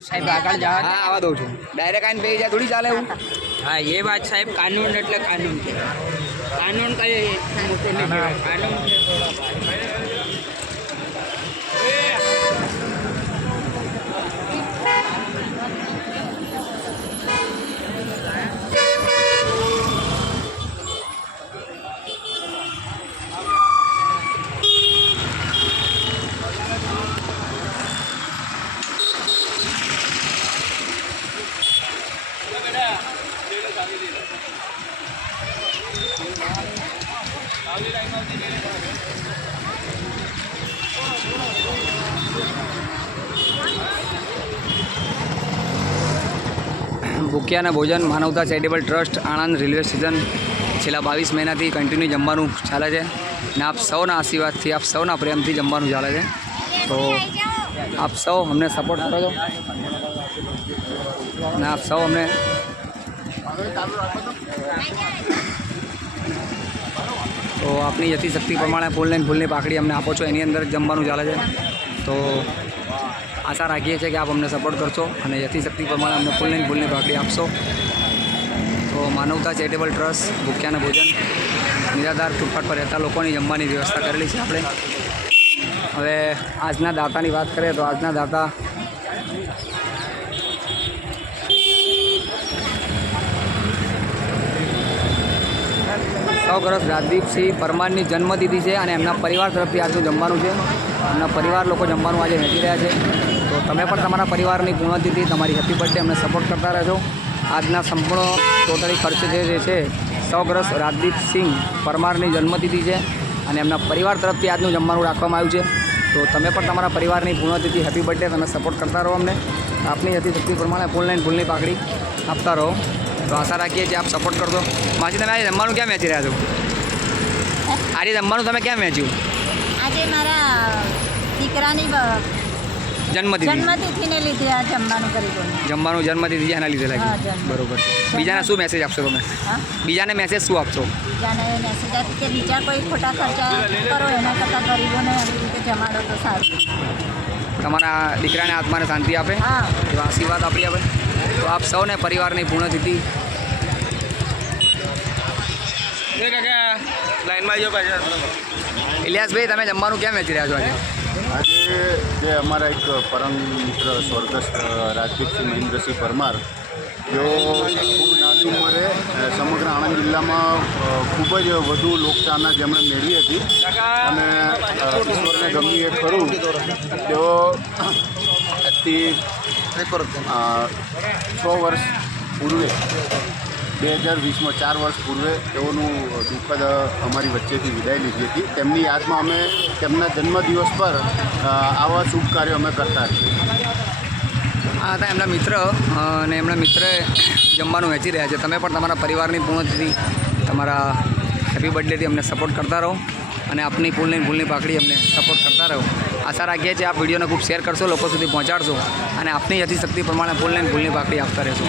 સાહેબ આગળ જા હા આવા દઉં છું. ડાયરેક્ટ આઈને બેસી જાય થોડી ચાલે એવું. હા એ વાત સાહેબ કાનૂન એટલે કાનૂન છે. કાનૂન કઈ કાનૂન ભૂખ્યાના ભોજન, માનવતા charitable trust, Anand railway station, છેલ્લા બાવીસ મહિનાથી કન્ટિન્યુ જમવાનું ચાલે છે. ને આપ સૌના આશીર્વાદથી, આપ સૌના પ્રેમથી જમવાનું ચાલે છે. તો આપ સૌ અમને સપોર્ટ કરો છો. અને આપ સૌ અમને તો આપની યથિશક્તિ પ્રમાણે ફૂલને ફૂલની પાકડી અમને આપો છો. એની અંદર જમવાનું ચાલે છે. તો આશા રાખીએ છીએ કે આપ અમને સપોર્ટ કરશો અને યથિશક્તિ પ્રમાણે અમને ફૂલની ફૂલની પાકડી આપશો. તો માનવતા ચેરિટેબલ ટ્રસ્ટ, ભૂખ્યાના ભોજન, નિરાધાર ફૂટપાથ પર રહેતા લોકોની જમવાની વ્યવસ્થા કરેલી છે આપણે. હવે આજના દાતાની વાત કરીએ તો આજના દાતા સૌ ગરસ રાજદીપસિંહ પરમારની જન્મતિથિ છે અને એમના પરિવાર તરફથી આજનું જમવાનું છે. એમના પરિવાર લોકો જમવાનું આજે વહેંચી રહ્યા છે. તો તમે પણ તમારા પરિવારની પૂર્ણતિથિ તમારી હેપી બર્થડે અમને સપોર્ટ કરતા રહેજો. આજના સંપૂર્ણ ટોટલી ખર્ચ જે છે, સૌગ્રસ્ત ગરસ રાજદીપસિંહ પરમારની જન્મતિથિ છે અને એમના પરિવાર તરફથી આજનું જમવાનું રાખવામાં આવ્યું છે. તો તમે પણ તમારા પરિવારની પૂર્ણતિથિ હેપી બર્થડે તમે સપોર્ટ કરતા રહો અમને. આપની યથિશક્તિ પ્રમાણે ફૂલને ફૂલની પાકડી આપતા રહો. તો આશા રાખીએ છીએ આપ સપોર્ટ કરશો માસી તમે આજે જમવાનું ક્યાં વેચી રહ્યા છો? આજે જમવાનું તમે ક્યાં વેચ્યું? આજે મારા દીકરાની જન્મતિથિ. જન્મતિથિને લીધે આ જમવાનું કરી જમવાનું જન્મતિથિ એના લીધે લાગ્યું. બરોબર બીજાને શું મેસેજ આપશો તમે? બીજાને મેસેજ શું આપશો? બીજાને મેસેજ આપી કે બીજા કોઈ ખોટા ખર્ચા કરો એના કરતાં ગરીબોને આવી રીતે જમાડો તો સારું. તમારા દીકરાને આત્માને શાંતિ આપે. હા. એવા આશીર્વાદ આપી આપે. તો આપ સૌને પરિવારની પૂર્ણતિથિ. ઇલિયાસભાઈ તમે જમવાનું કેમ વેચી રહ્યા છો આજે? આજે જે અમારા એક પરમ મિત્ર સ્વર્ગસ્થ રાજદીપસિંહ મહેન્દ્રસિંહ પરમાર જેઓ ખૂબ નાની ઉંમરે સમગ્ર આણંદ જિલ્લામાં ખૂબ જ વધુ લોકચાહના જેમણે મેળવી હતી. અને ઈશ્વરને ગમી એ ખરું તેઓ આજથી અ, છ વર્ષ પૂર્વે બે હજાર વીસમાં ચાર વર્ષ પૂર્વે તેઓનું દુઃખદ અમારી વચ્ચેથી વિદાય લીધી હતી. તેમની યાદમાં અમે તેમના જન્મદિવસ પર આવા શુભ કાર્યો અમે કરતા છીએ આ હતા એમના મિત્ર અને એમના મિત્રે જમવાનું વેચી રહ્યા છે. તમે પણ તમારા પરિવારની પૂર્ણતિથિ તમારા હેપી બર્થડેથી અમને સપોર્ટ કરતા રહો. અને આપની ફૂલની ફૂલની પાકડી અમને સપોર્ટ કરતા રહો. આશા રાખીએ છીએ આપ વિડીયોને ખૂબ શેર કરશો, લોકો સુધી પહોંચાડશો અને આપની યથિશક્તિ પ્રમાણે ફૂલની ફૂલની પાકડી આપતા રહેશો.